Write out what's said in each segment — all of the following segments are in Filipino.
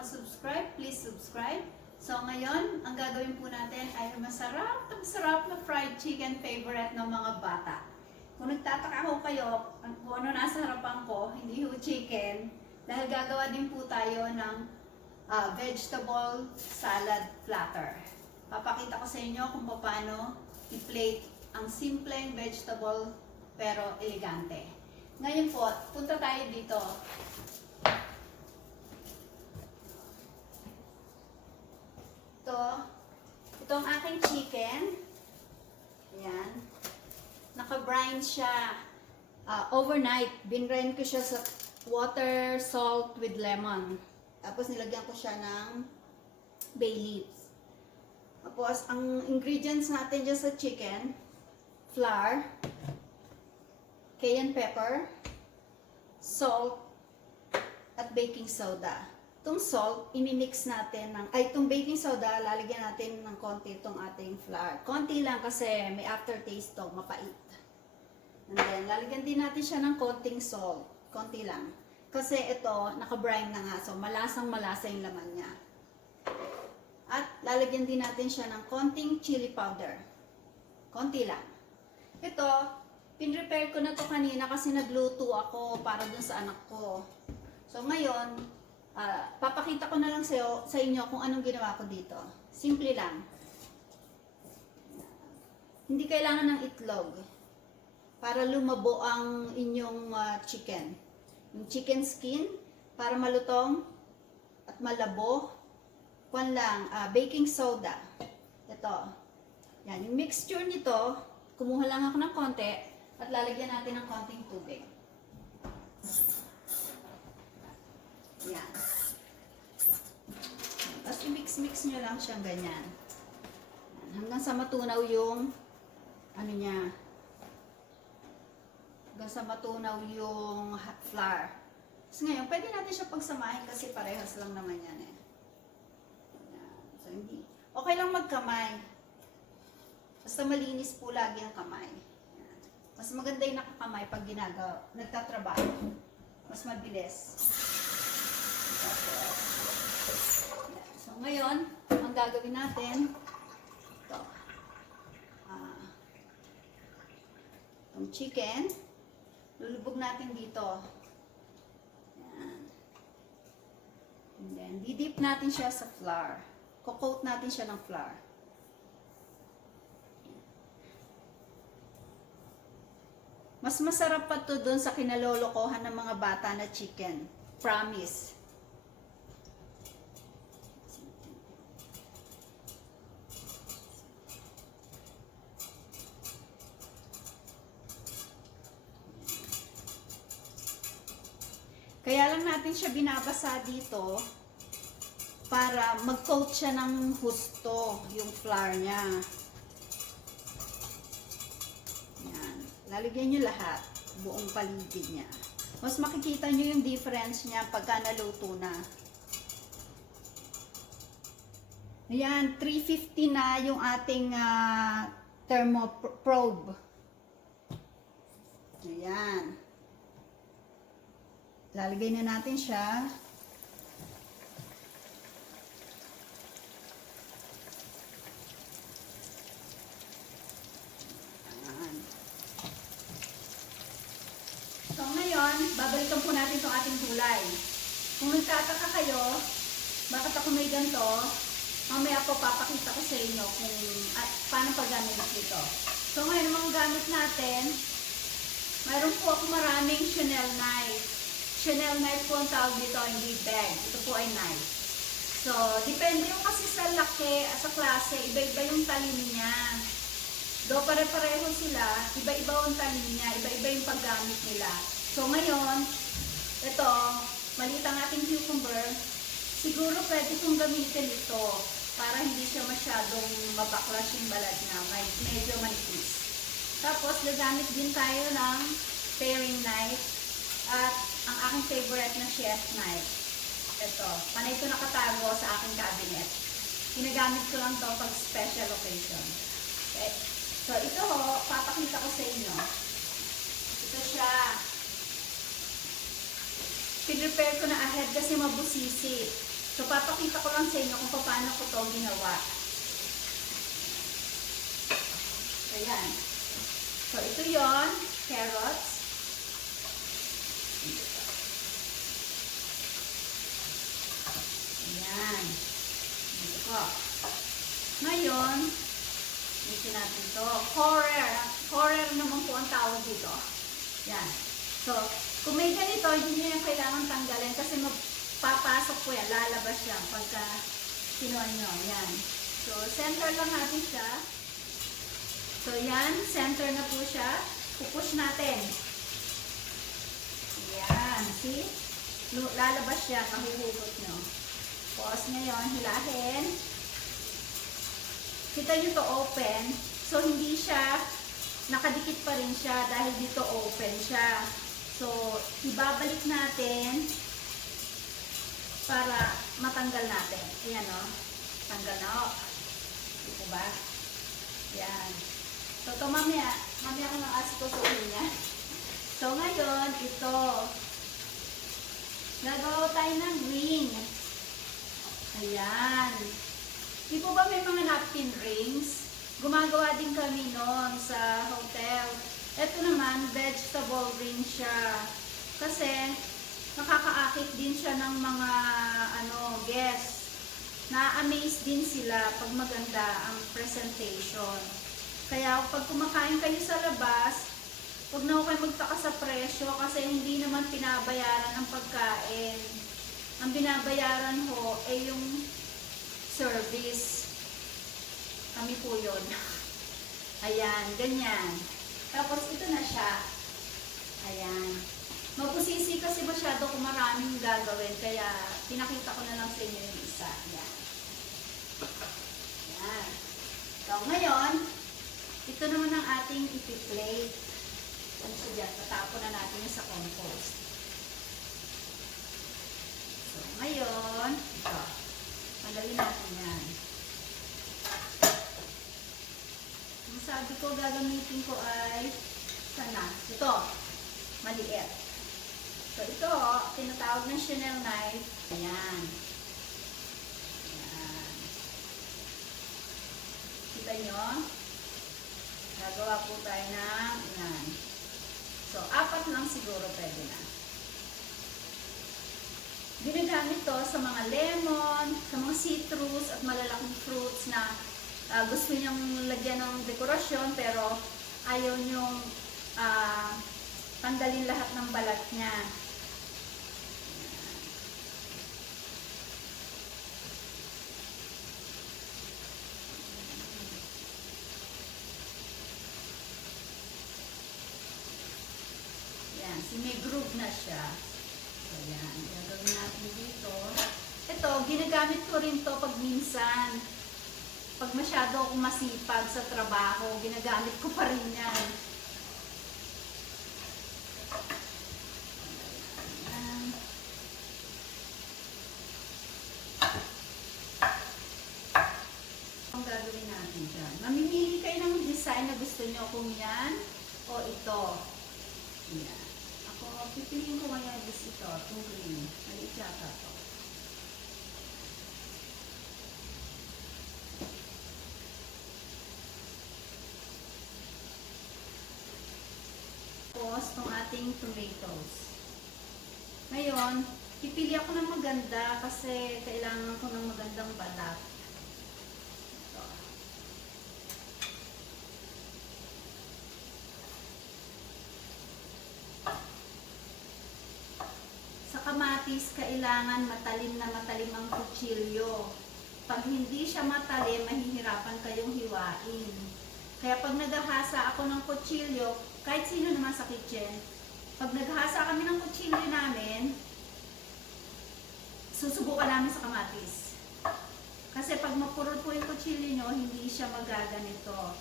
nakasubscribe, please subscribe. So ngayon, ang gagawin po natin ay masarap na fried chicken favorite ng mga bata. Kung nagtataka ho kayo kung ano nasa harapan ko, hindi ho chicken, dahil gagawa din po tayo ng vegetable salad platter. Papakita ko sa inyo kung paano i-plate ang simpleng vegetable pero elegante. Ngayon po, punta tayo dito. Ito ang aking chicken. Ayan. Naka-brine siya overnight. Binrine ko siya sa water, salt with lemon. Tapos nilagyan ko siya ng bay leaves. Tapos ang ingredients natin dyan sa chicken, flour, cayenne pepper, salt, at baking soda. Itong salt, imimix natin itong baking soda, lalagyan natin ng konti itong ating flour. Konti lang kasi may aftertaste to, mapait. And then, lalagyan din natin siya ng konting salt. Konti lang. Kasi ito, naka-brine na nga. So, malasang-malasa yung laman niya. At lalagyan din natin siya ng konting chili powder. Konti lang. Ito, pinrepare ko na to kanina kasi nagluto ako para dun sa anak ko. So, ngayon, papakita ko na lang sa inyo kung anong ginawa ko dito. Simple lang. Hindi kailangan ng itlog para lumabo ang inyong chicken. Yung chicken skin, para malutong at malabo, kwan lang, baking soda. Ito. Yan, yung mixture nito, kumuha lang ako ng konti at lalagyan natin ng konting tubig. Yan. Tapos i-mix-mix nyo lang siyang ganyan. Hanggang sa matunaw yung ano niya. Hanggang sa matunaw yung hot flour. Tapos ngayon, pwede natin siya pagsamahin kasi parehas lang naman yan eh. Yan. So, hindi. Okay lang magkamay. Basta malinis po lagi ang kamay. Yan. Mas maganda yung nakakamay pag nagtatrabaho. Mas mabilis. So, ngayon, ang gagawin natin, ito. Itong chicken, lulubog natin dito. Yan. And then, didip natin siya sa flour. Coat natin siya ng flour. Mas masarap pa to dun sa kinalolokohan ng mga bata na chicken. Promise. Kaya lang natin siya binabasa dito para mag-coat siya ng husto yung flour niya. Yan. Lalagyan nyo lahat, buong paligid niya. Mas makikita nyo yung difference niya pagka naluto na. Ayan, 350 na yung ating thermoprobe. Ayan. Lalagay na natin siya. Ayan. So ngayon, babalikan po natin itong ating gulay. Kung nagtataka kayo, bakit ako may ganito, mamaya po papakita ko sa inyo kung paano paggamit ito. So ngayon, mga gamit natin, mayroon po ako maraming Chanel knife. Chanel knife po ang tawag dito, hindi bag. Ito po ay knife. So, depende yung kasi sa laki, sa klase, iba-iba yung talim niya. Do pare-pareho sila, iba-iba yung talim niya, iba-iba yung paggamit nila. So, ngayon, ito, maliit ang ating cucumber, siguro pwede kong gamitin ito para hindi siya masyadong mabaklas yung balat niya, medyo manipis. Tapos, gagamit din tayo ng paring knife at ang aking favorite na chef knife. Ito, panay ito nakatago sa aking cabinet. Ginagamit ko lang to pag special occasion. Okay. So, ito ho, papakita ko sa inyo. Ito siya. Pinrepare ko na ahead kasi mabusisi. So, So, papakita ko lang sa inyo kung paano ko to ginawa. Ayan. So, ito yon, carrots. Ayan. Dito ko. Ngayon, dito natin to. Corer. Corer naman po ang tawag dito. Yan. So, kung may ganito, hindi nyo yung kailangan tanggalin kasi magpapasok po yan. Lalabas siya pagka kinuha nyo. Yan. So, center lang natin siya. So, yan. Center na po siya. Pupush natin. Yan. See? Lalabas siya. Kahuhugot nyo. Pause ngayon. Hilahin. Kita nyo to open. So, hindi siya nakadikit pa rin siya dahil dito open siya. So, ibabalik natin para matanggal natin. Ayan o. Tanggal na o. Dito ba? Yan. So, ito mamaya ko ng asikosuhin niya. So, ngayon, ito. Gagawa tayo ng ring. Ayan. Di po ba may mga napkin rings? Gumagawa din kami noon sa hotel. Ito naman, vegetable ring siya. Kasi, nakakaakit din siya ng mga guests. Na-amaze din sila pag maganda ang presentation. Kaya, pag kumakain kayo sa labas, huwag na kayo magtaka sa presyo kasi hindi naman pinabayaran ang pagkain. Ang binabayaran ho ay yung service. Kami po yun. Ayan, ganyan. Tapos ito na siya. Ayan. Mapusisi kasi masyado kung maraming gagawin. Kaya pinakita ko na lang sa inyo yung isa. Ayan. Ayan. So ngayon, ito naman ang ating ipi-plate. Ano siya dyan? Tatapon na natin yung sa compost. So ngayon, ito. Tanggalin natin yan. Ang sabi ko, gagamitin ko ay sana. Ito. Maliit. So, ito, tinatawag ng Chanel knife. Ayan. Ayan. Kita nyo? Gagawa po tayo ng yan. So, 4 lang siguro pwede na. Ginagamit to sa mga lemon, sa mga citrus at malalaking fruits na gusto niyong lagyan ng dekorasyon pero ayaw niyong tanggalin lahat ng balat niya. Yan, may groove na siya. So, yan, gagawin natin dito. Ito, ginagamit ko rin to pag minsan. Pag masyado akong masipag sa trabaho, ginagamit ko pa rin yan. Ang gagawin natin dyan. Mamimili kayo ng design na gusto nyo kung yan o ito. Yan. Ako, pipiliin ko ngayon is ito, itong green. Maliit yata ito. Itong ating tomatoes. Ngayon, pipili ako ng maganda kasi kailangan ko ng magandang balat. Ito. Sa kamatis, kailangan matalim na matalim ang kutsilyo. Pag hindi siya matalim, mahihirapan kayong hiwain. Kaya pag naghahasa ako ng kutsilyo, kahit sino naman sa kitchen, pag naghahasa kami ng kutsilyo namin, susubukan namin sa kamatis. Kasi pag mapurol po yung kutsilyo nyo, hindi siya magaganito.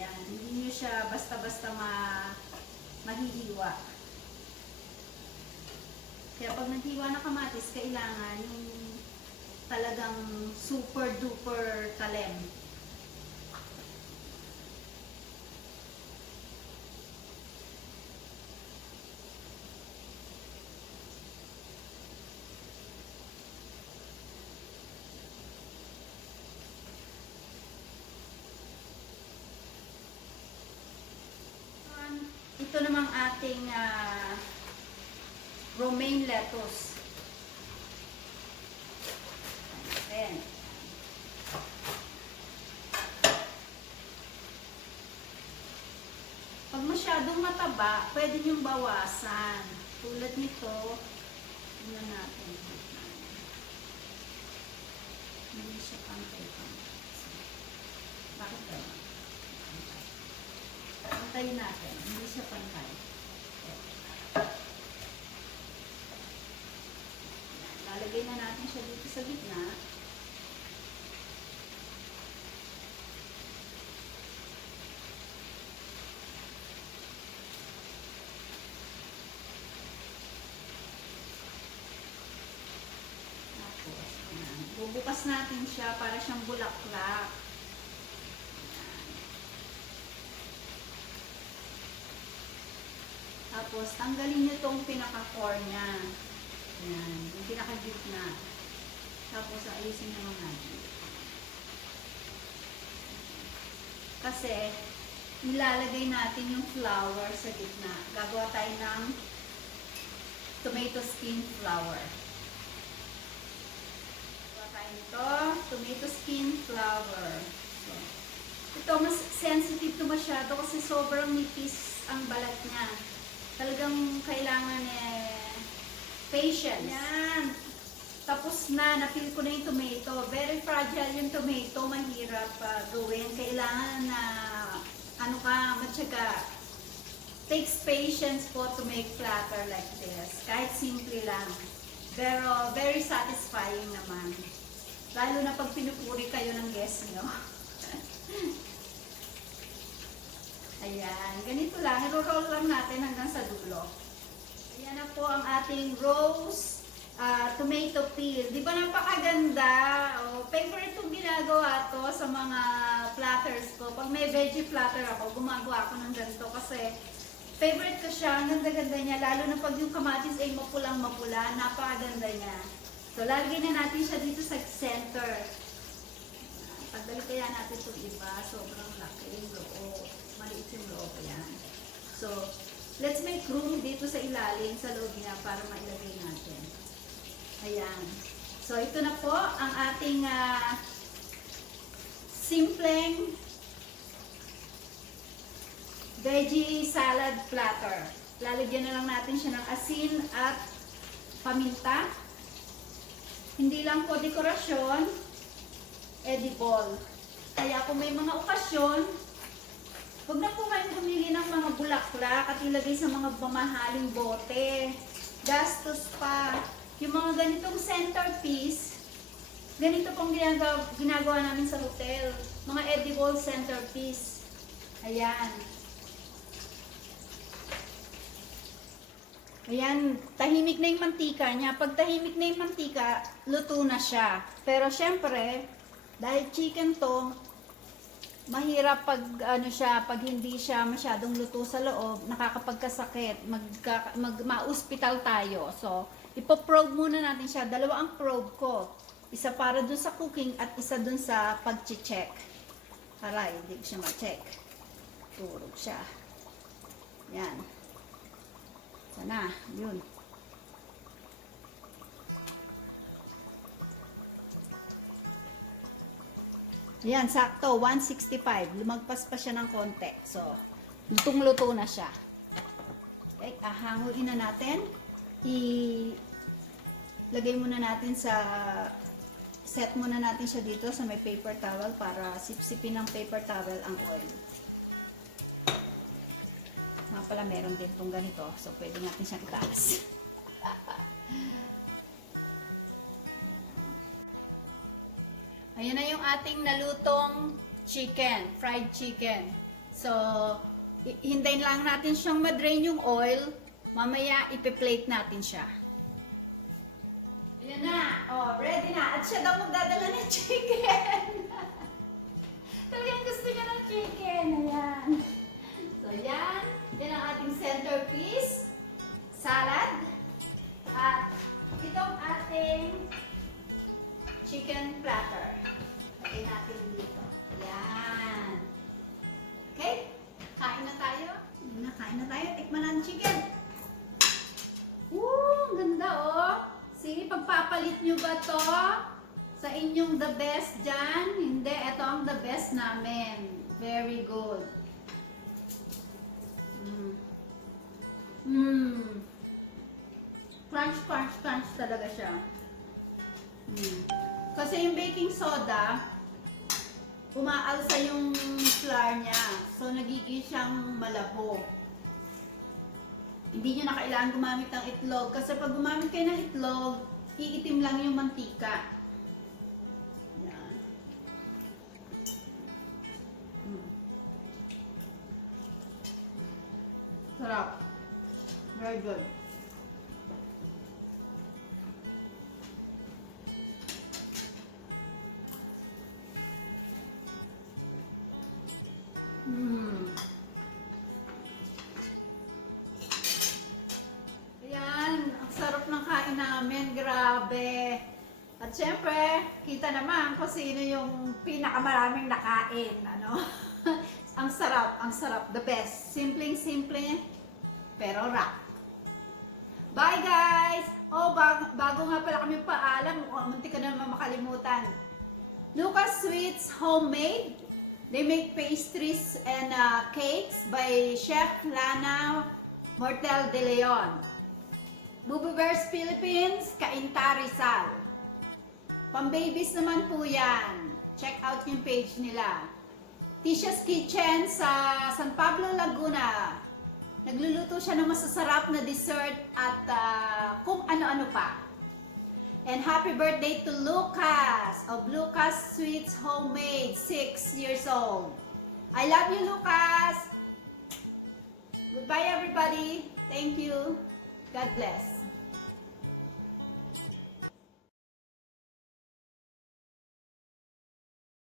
Yan, hindi nyo siya basta-basta mahihiwa. Kaya pag naghiwa na kamatis, kailangan yung talagang super duper talim. lettuce. Ayan. Pag masyadong mataba, pwede niyong bawasan. Tulad nito, tingnan natin. Hindi siya pantay-pantay. Bakit gano'n? Pantayin natin. Hindi siya pantay. Lalagay na natin siya dito sa gitna. Bubukas natin siya para siyang bulaklak. Tapos, tanggalin niyo itong pinaka-core niya. Yan, yung pinaka-gitna. Tapos, ayusin naman natin. Kasi, ilalagay natin yung flour sa gitna. Gagawa tayo ng tomato skin flour. Ito, tomato skin flour. So, ito, mas sensitive to masyado kasi sobrang nipis ang balat niya. Talagang kailangan patience. Yan. Tapos na-feel ko na yung tomato. Very fragile yung tomato. Mahirap gawin. Kailangan na, matyaga. Takes patience po to make platter like this. Kahit simple lang. Pero very satisfying naman. Lalo na pag pinupuri kayo ng guest nyo. Ayan, ganito lang. I-roll lang natin hanggang sa dulo. Ayan na po ang ating rose tomato peel. Di ba napakaganda? Favorite kong ginagawa to sa mga platters ko. Pag may veggie platter ako, gumagawa ako ng ganito kasi favorite ko siya. Ang ganda-ganda niya. Lalo na pag yung kamatis ay mapulang-mapula. Napakaganda niya. So, lalagay na natin siya dito sa center. Pagdali kaya natin itong iba. Sobrang laki yung loob. Maliit yung loob. Ayan. So, let's make room dito sa ilalim, sa loob niya para mailagay natin. Ayan. So, ito na po ang ating simpleng veggie salad platter. Lalagyan na lang natin siya ng asin at paminta. Hindi lang po dekorasyon, edible. Kaya kung may mga okasyon, huwag na po kayong bumili ng mga bulaklak at ilagay sa mga mamahaling bote. Gastos pa. Yung mga ganitong centerpiece, ganito pong ginagawa namin sa hotel. Mga edible centerpiece. Ayan. Ayan, tahimik na yung mantika niya. Pag tahimik na yung mantika, luto na siya. Pero syempre, dahil chicken to, mahirap pag pag hindi siya masyadong luto sa loob, nakakapagkasakit, ma-hospital tayo. So, ipo-probe muna natin siya. Dalawa ang probe ko. Isa para dun sa cooking at isa dun sa pag-check. Para hindi siya ma-check. Turog siya. Yan. Sana, yun. Ayan, sakto, 165. Lumagpas pa siya ng konti. So, lutong-luto na siya. Okay, hanguin na natin. Lagay muna natin set muna natin siya dito sa may paper towel para sipsipin ng paper towel ang oil. Mga pala meron din itong ganito. So, pwede natin siyang itaas. Ayan na yung ating nalutong chicken. Fried chicken. So, hintayin lang natin siyang madrain yung oil. Mamaya, ipi-plate natin siya. Ayan na. Oh, ready na. At siya daw magdadala ng chicken. Talagang gusto niya ng chicken. Ayan. So, yan. Yan ang ating centerpiece, salad, at itong ating chicken platter. Lagay natin dito. Yan. Okay? Kain na tayo. Kain na tayo. Tikman na ang chicken. Woo! Ang ganda oh! Sa inyong the best dyan, hindi, ito ang the best namin. Very good. Crunch, crunch, crunch talaga siya. Kasi yung baking soda, umaalsa yung flour niya. So, nagiging siyang malabo. Hindi nyo na kailangan gumamit ng itlog. Kasi pag gumamit kayo ng itlog, iitim lang yung mantika. Yan. Sarap. Very good. Ayan, ang sarap ng kain namin, grabe. At syempre, kita naman kung sino yung pinakamaraming nakain, ano? ang sarap, the best. Simpleng-simple, pero rock. Bye guys! Oh, bago nga pala kami paalam, munti ka naman makalimutan. Lucas Sweets Homemade. They make pastries and cakes by Chef Lana Mortel de Leon. Booby Bears Philippines, Cainta Rizal. Pambabies naman po yan. Check out yung page nila. Tisha's Kitchen sa San Pablo, Laguna. Nagluluto siya ng masasarap na dessert at kung ano-ano pa. And happy birthday to Lucas of Lucas Sweets Homemade, 6 years old. I love you, Lucas. Goodbye, everybody. Thank you. God bless.